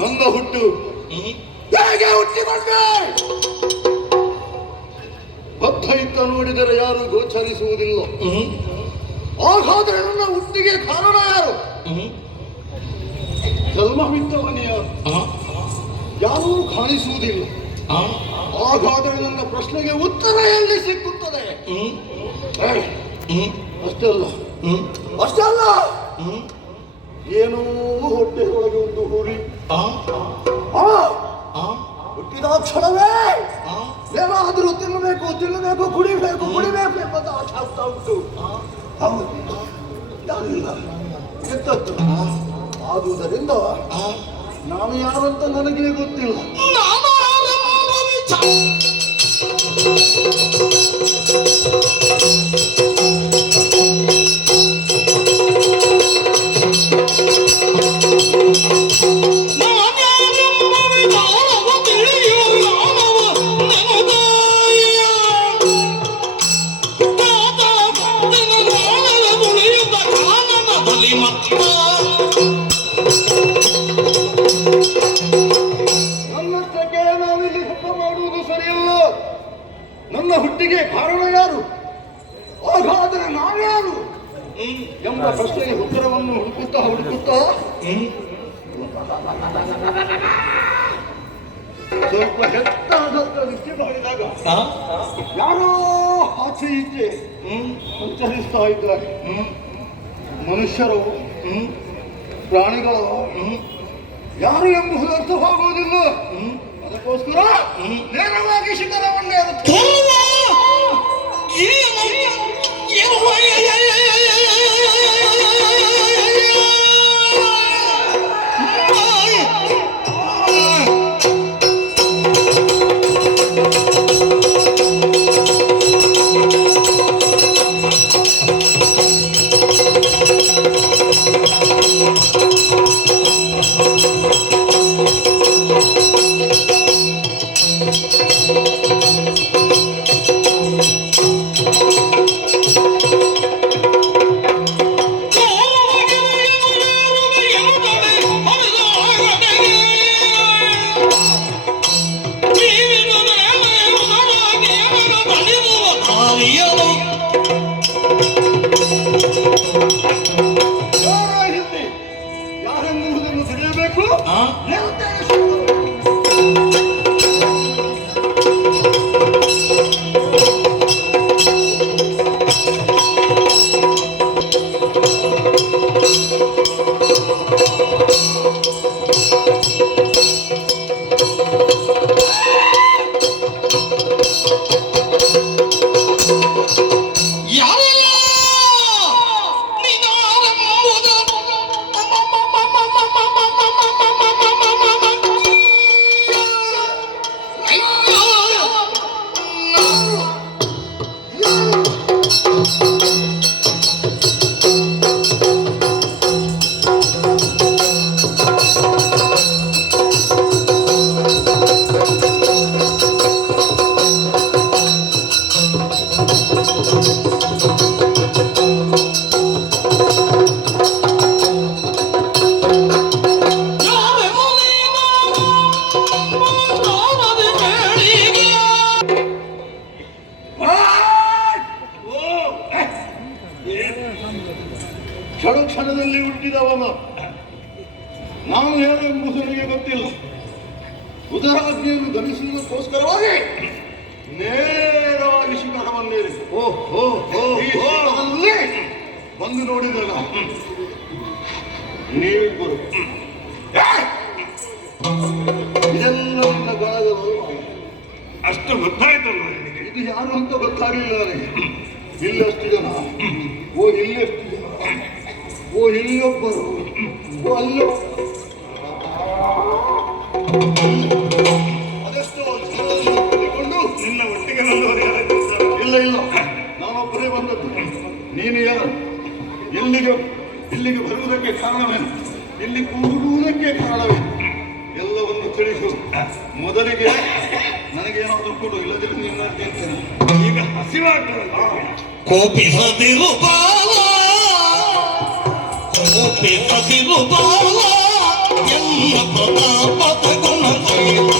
ನನ್ನ ಹುಟ್ಟು ಹೇಗೆ ಹುಟ್ಟಿಕೊಂಡೆ? ಬದ್ಧ ಇತ್ತ ನೋಡಿದರೆ ಯಾರು ಗೋಚರಿಸುವುದಿಲ್ಲ. ಹಾಗಾದ್ರೆ ನನ್ನ ಹುಟ್ಟಿಗೆ ಕಾರಣ ಯಾರು? ಜನ್ಮವಿದ್ದವನೇ ಯಾರೂ ಕಾಣಿಸುವುದಿಲ್ಲ. ಹಾಗಾದರೆ ನನ್ನ ಪ್ರಶ್ನೆಗೆ ಉತ್ತರ ಎಲ್ಲಿ ಸಿಕ್ಕುತ್ತದೆ? ಅಷ್ಟಲ್ಲ ಏನೋ ಹೊಟ್ಟೆ ಒಳಗೆ ಒಂದು ಹುರಿ ಹುಟ್ಟಿದ ಕ್ಷಣವೇ ಏನಾದರೂ ತಿನ್ನಬೇಕು ಕುಡಿಬೇಕು ಎಂಬುದು ಆಟ ಆಗ್ತಾ ಉಂಟು. ಎತ್ತತ್ತು ಆದುದರಿಂದ ನಾನು ಯಾರಂತ ನನಗೆ ಗೊತ್ತಿಲ್ಲ. ನನ್ನಷ್ಟಕ್ಕೆ ನಾವಿಲ್ಲಿ ಸುಖ ಮಾಡುವುದು ಸರಿಯಲ್ಲ. ನನ್ನ ಹುಟ್ಟಿಗೆ ಕಾರಣ ಯಾರು? ಹಾಗಾದರೆ ನಾವ್ಯಾರು ಎಂಬ ಪ್ರಶ್ನೆಗೆ ಉತ್ತರವನ್ನು ಹುಡುಕುತ್ತಾ ಸ್ವಲ್ಪ ಹೆಚ್ಚಾದಂತ ದೃಷ್ಟಿ ಮಾಡಿದಾಗ ಯಾರೋ ಆಚೆ ಈಚೆ ಸಂಚರಿಸ್ತಾ ಇದ್ದಾರೆ. ಮನುಷ್ಯರು ಪ್ರಾಣಿಗಳು ಯಾರು ಎಂಬುದು ಅರ್ಥವಾಗುವುದಿಲ್ಲ. ಅದಕ್ಕೋಸ್ಕರ ನೇರವಾಗಿ ಶಿಖರವನ್ನೇ ಯಾರೆಂಬುದನ್ನು ತಿಳಿಯಬೇಕು. ಕ್ಷಣ ಕ್ಷಣದಲ್ಲಿ ಹುಟ್ಟಿದವನು. ನಾನು ಯಾರೆಂಬುದು ನನಗೆ ಗೊತ್ತಿಲ್ಲ. ಉದರಾಜ್ಞೆಯನ್ನು ಧರಿಸುವುದಕ್ಕೋಸ್ಕರವಾಗಿ ನೇರವಾಗಿ ಶಿಖರವನ್ನೇರಿ ಬಂದು ನೋಡಿದಾಗ ನೀವಿಬ್ಬರು ಇದೆಲ್ಲ ನನ್ನ ಗಾಯಗಳು. ಅಷ್ಟು ಗೊತ್ತಾಯ್ತಲ್ಲ ನಿನಗೆ? ಇದು ಯಾರು ಅಂತ ಗೊತ್ತಾಗಲಿಲ್ಲ ನನಗೆ. ಇಲ್ಲಷ್ಟು ಜನ, ಓ ಇಲ್ಲೆಷ್ಟು ಜನ, ಓ ಇಲ್ಲೊಬ್ಬರು, ಓ ಅಲ್ಲೋ ಅದೆಷ್ಟೋ ಜನರಲ್ಲಿ ಕೂಡಿಕೊಂಡು ನಿನ್ನ ಒಟ್ಟಿಗೆ ಬಂದವರು ಯಾರಾದ್ರೂ ಇದ್ದಾರಾ? ಇಲ್ಲ ಇಲ್ಲ, ನಾನೊಬ್ಬರೇ ಬಂದದ್ದು. ನೀನು ಯಾರು? ಇಲ್ಲಿಗೆ ಬರುವುದಕ್ಕೆ ಕಾರಣವೇನು? ಇಲ್ಲಿ ಕೂಡುವುದಕ್ಕೆ ಕಾರಣವೇನು? ಎಲ್ಲವನ್ನು ತಿಳಿಸು. ಮೊದಲಿಗೆ ನನಗೇನಾದರೂ ಕೊಡು, ಇಲ್ಲದಿಲ್ಲ ನಿನ್ನ ತಿಂತೇನೆ. ಈಗ ಹಸಿವಾಗ್ತದಲ್ಲ? ಕೋಪಿಸದಿರು ಬಾಲ, ಕೋಪಿಸದಿರು ಬಾಲ,